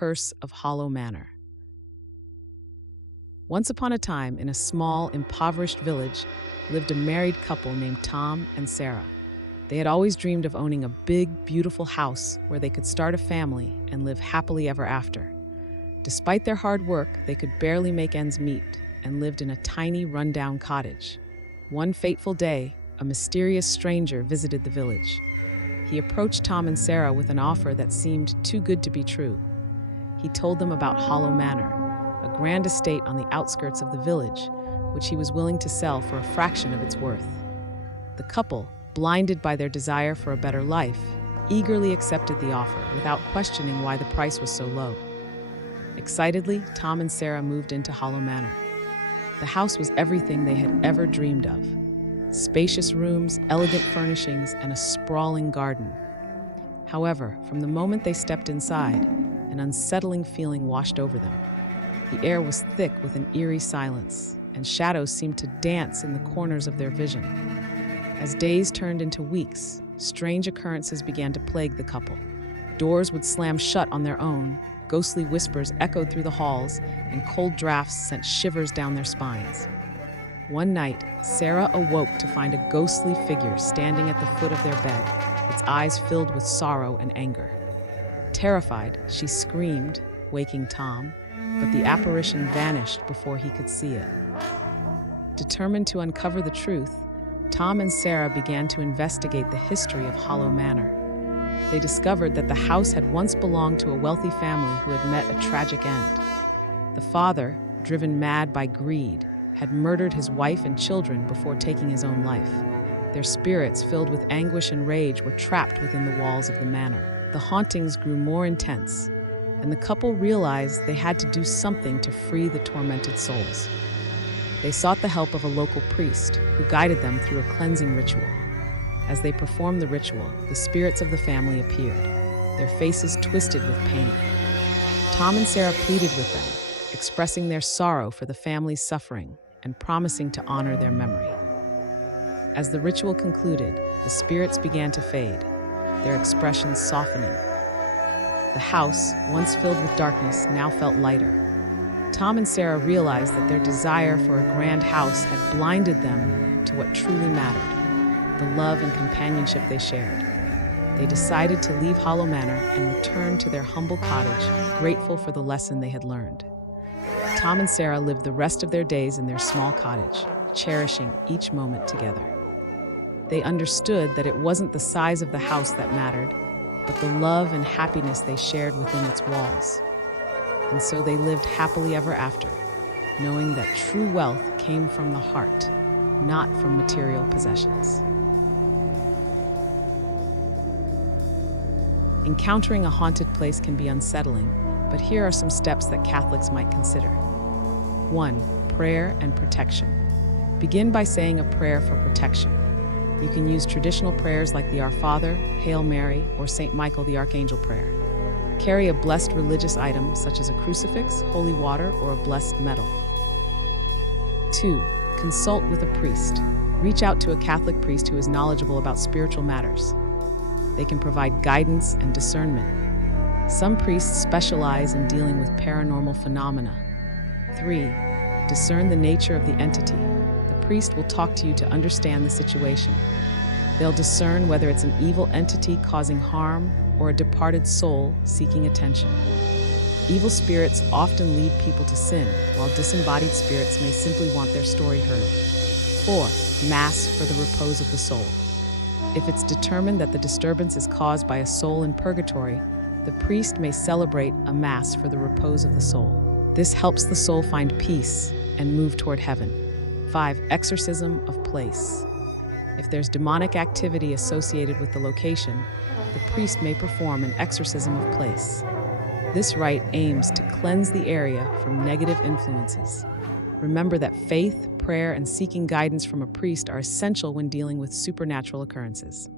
Curse of Hollow Manor. Once upon a time, in a small, impoverished village, lived a married couple named Tom and Sarah. They had always dreamed of owning a big, beautiful house where they could start a family and live happily ever after. Despite their hard work, they could barely make ends meet and lived in a tiny, rundown cottage. One fateful day, a mysterious stranger visited the village. He approached Tom and Sarah with an offer that seemed too good to be true. He told them about Hollow Manor, a grand estate on the outskirts of the village, which he was willing to sell for a fraction of its worth. The couple, blinded by their desire for a better life, eagerly accepted the offer without questioning why the price was so low. Excitedly, Tom and Sarah moved into Hollow Manor. The house was everything they had ever dreamed of. Spacious rooms, elegant furnishings, and a sprawling garden. However, from the moment they stepped inside, an unsettling feeling washed over them. The air was thick with an eerie silence, and shadows seemed to dance in the corners of their vision. As days turned into weeks, strange occurrences began to plague the couple. Doors would slam shut on their own, ghostly whispers echoed through the halls, and cold drafts sent shivers down their spines. One night, Sarah awoke to find a ghostly figure standing at the foot of their bed, its eyes filled with sorrow and anger. Terrified, she screamed, waking Tom, but the apparition vanished before he could see it. Determined to uncover the truth, Tom and Sarah began to investigate the history of Hollow Manor. They discovered that the house had once belonged to a wealthy family who had met a tragic end. The father, driven mad by greed, had murdered his wife and children before taking his own life. Their spirits, filled with anguish and rage, were trapped within the walls of the manor. The hauntings grew more intense, and the couple realized they had to do something to free the tormented souls. They sought the help of a local priest, who guided them through a cleansing ritual. As they performed the ritual, the spirits of the family appeared, their faces twisted with pain. Tom and Sarah pleaded with them, expressing their sorrow for the family's suffering and promising to honor their memory. As the ritual concluded, the spirits began to fade, their expressions softening. The house, once filled with darkness, now felt lighter. Tom and Sarah realized that their desire for a grand house had blinded them to what truly mattered, the love and companionship they shared. They decided to leave Hollow Manor and return to their humble cottage, grateful for the lesson they had learned. Tom and Sarah lived the rest of their days in their small cottage, cherishing each moment together. They understood that it wasn't the size of the house that mattered, but the love and happiness they shared within its walls. And so they lived happily ever after, knowing that true wealth came from the heart, not from material possessions. Encountering a haunted place can be unsettling, but here are some steps that Catholics might consider. 1. Prayer and protection. Begin by saying a prayer for protection. You can use traditional prayers like the Our Father, Hail Mary, or St. Michael the Archangel prayer. Carry a blessed religious item such as a crucifix, holy water, or a blessed medal. 2. Consult with a priest. Reach out to a Catholic priest who is knowledgeable about spiritual matters. They can provide guidance and discernment. Some priests specialize in dealing with paranormal phenomena. 3. Discern the nature of the entity. The priest will talk to you to understand the situation. They'll discern whether it's an evil entity causing harm or a departed soul seeking attention. Evil spirits often lead people to sin, while disembodied spirits may simply want their story heard. 4. Mass for the repose of the soul. If it's determined that the disturbance is caused by a soul in purgatory, the priest may celebrate a mass for the repose of the soul. This helps the soul find peace and move toward heaven. 5. Exorcism of place. If there's demonic activity associated with the location, the priest may perform an exorcism of place. This rite aims to cleanse the area from negative influences. Remember that faith, prayer, and seeking guidance from a priest are essential when dealing with supernatural occurrences.